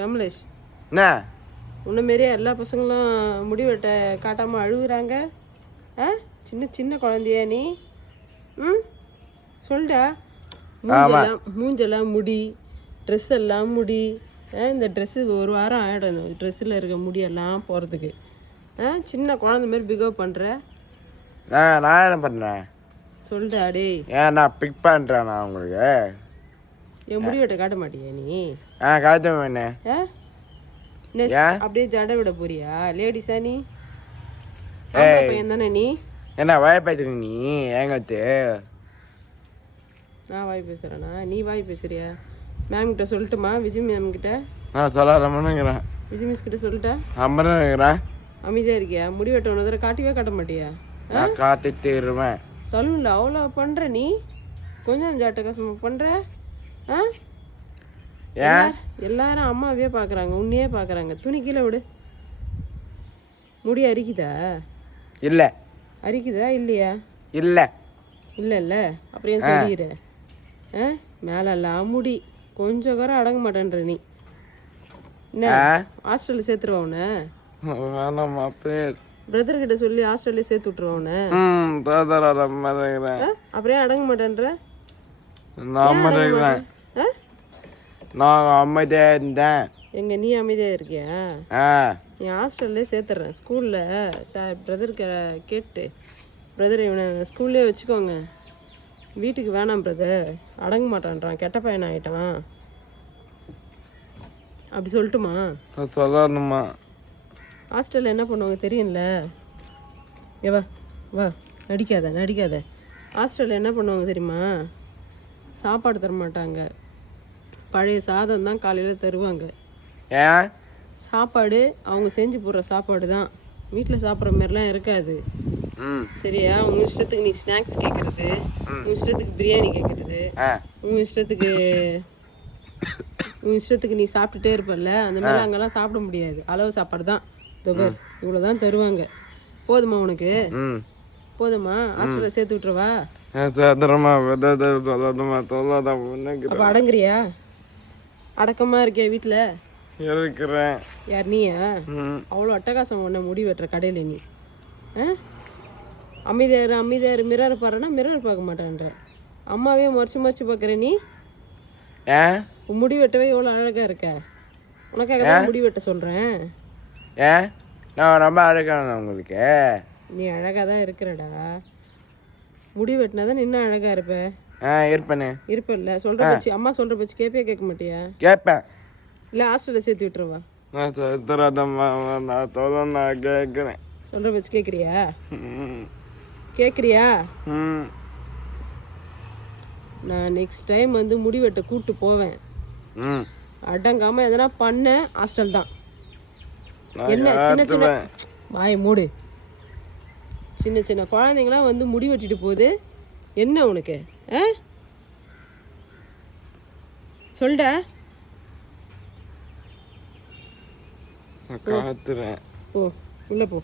கமலேஷ். என்ன? உன்ன மாரியே எல்லா பசங்களும் முடி வெட்ட காட்டாமல் அழுகுறாங்க. ஆ? சின்ன சின்ன குழந்தையா நீ? ம்? சொல்டா. மூஞ்செல்லாம் மூஞ்செல்லாம் முடி ட்ரெஸ் எல்லாம் முடி. ஆ, இந்த ட்ரெஸ்ஸு ஒரு வாரம் ஆகிடும் இந்த ட்ரெஸ்ஸில் இருக்க முடியெல்லாம் போகிறதுக்கு ஆ சின்ன குழந்தை மாதிரி பிகவ் பண்ணுற நான் என்ன பண்ணுறேன் சொல்டா டேய். ஏன் நான் பிக் பண்ணுறேன் நான் உங்களுக்கு? என் முடி வெட்ட காட்ட மாட்டியா நீ? ஆ ஏன்? அப்படியே ஜடை விட போறியா? லேடிஸா நீ? பையன் தானே நீ? என்ன வய பேசுற நீ? ஏங்கத்து நான் வாய் பேசுகிறேனா நீ வாய் பேசுறியா? மேம் கிட்ட சொல்லட்டுமா? விஜய் மேம் கிட்ட? நான் சொல்லாதமனுங்கிறேன் விஜய் மிஸ் கிட்ட சொல்லிட்டா? அம்மனுங்கிறேன் அமைதியா இருக்கியா? முடி வெட்ட தடவை காட்டிவே காட்ட மாட்டியா? நான் காத்துட்டு இருவேன் சலூனில் அவ்வளோ பண்ற நீ? கொஞ்சம் ஜாட்டகாசமாக பண்ற? ஆ? ஏன் எல்லாரும் அம்மாவே பார்க்குறாங்க உன்னையே பார்க்குறாங்க துணி கீழே விடு. முடி அரிக்குதா? இல்லை. அரிக்குதா இல்லையா? இல்லை. இல்லை இல்லை. அப்புறம் ஏன் சொல்லிடுற ஆ? மேலெல்லாம் முடி. கொஞ்சம் கூட அடங்க மாட்டேன்ற நீ. என்ன? ஹாஸ்டலில் சேர்த்துருவா உன்னை? வேணாம்மா ப்ளீஸ் பிரதர் கிட்ட சொல்லி ஹாஸ்டல்லே சேர்த்து விட்ருவா உன்னை? ம் தோதர? அப்புறம் ஏன் அடங்க மாட்டேன்ற? நான் ஆ நான் அமைதியாக இருந்தேன். எங்க நீ அமைதியாக இருக்கியா? நீ ஹாஸ்டல்லே சேர்த்துறேன். ஸ்கூலில் சார் பிரதர் கேட்டு. பிரதர் இவனை ஸ்கூல்லே வச்சுக்கோங்க. வீட்டுக்கு வேணாம் பிரதர் அடங்க மாட்டான்றான். கெட்ட பையன் ஆகிட்டான் அப்படி சொல்லட்டுமா? சொல்லணுமா? ஹாஸ்டலில் என்ன பண்ணுவாங்க தெரியும்ல? ஏ வா வா. நடிக்காத நடிக்காத. ஹாஸ்டலில் என்ன பண்ணுவாங்க தெரியுமா? சாப்பாடு தர மாட்டாங்க பழைய சாதம் தான் காலையில் தருவாங்க. ஏன்? சாப்பாடு அவங்க செஞ்சு போடுற சாப்பாடு தான். வீட்டில் சாப்பிட்ற மாதிரிலாம் இருக்காது. சரியா? உங்கள் இஷ்டத்துக்கு நீ ஸ்நாக்ஸ் கேட்குறது உங்கள் இஷ்டத்துக்கு பிரியாணி கேட்குறது உங்கள் இஷ்டத்துக்கு உன் இஷ்டத்துக்கு நீ சாப்பிட்டுட்டே இருப்பல்ல. அந்த மாதிரி அங்கெல்லாம் சாப்பிட முடியாது. அளவு சாப்பாடு தான். தொபர் இவ்வளோ தான் தருவாங்க. போதுமா உனக்கு? போதுமா? ஹாஸ்டலில் சேர்த்து முன்னுக்கு அப்போ அடங்குறியா? அடக்கமாக இருக்கியா வீட்டில் இருக்கிறேன். யார் நீயா? அவ்வளோ அட்டகாசம் ஒன்று முடி வெட்டுற கடையில் நீ. ஆ? அமைதியாரு அமைதியாரு மிரர் பாருன்னா மிரர் பார்க்க மாட்டேன்ற. அம்மாவே முறைச்சி முறைச்சி பார்க்குற நீ. உன் முடி வெட்டவே எவ்வளோ அழகாக இருக்க. உனக்காக தான் முடி வெட்ட சொல்கிறேன் ஏன் நான் ரொம்ப அழகான உங்களுக்கு. நீ அழகாக தான் இருக்கிறடா. முடி வெட்டினா தான் இன்னும் அழகாக இருப்ப. ஆ இருப்பேனே. இருப்பல்ல சொல்கிற பச்சு அம்மா சொல்கிற பச்சு கேப்பே கேட்க மாட்டியா? கேட்பேன். இல்லை ஹாஸ்டலில் சேர்த்து விட்டுருவா. நான் சதுரதமா நான் சொல்ல நான் கேட்குறேன். சொல்கிற பச்சு கேட்குறியா? கேட்குறியா? நான் நெக்ஸ்ட் டைம் வந்து முடி வெட்ட கூட்டு போவேன். அடங்காம எதனா பண்ண ஹாஸ்டல் தான். என்ன சின்ன சின்ன. வாய் மூடு. சின்ன சின்ன குழந்தைங்களாம் வந்து முடி வெட்டிட்டு போகுது. என்ன உனக்கு? ஆ? சொல்டா. காத்துறேன். போ உள்ள போ.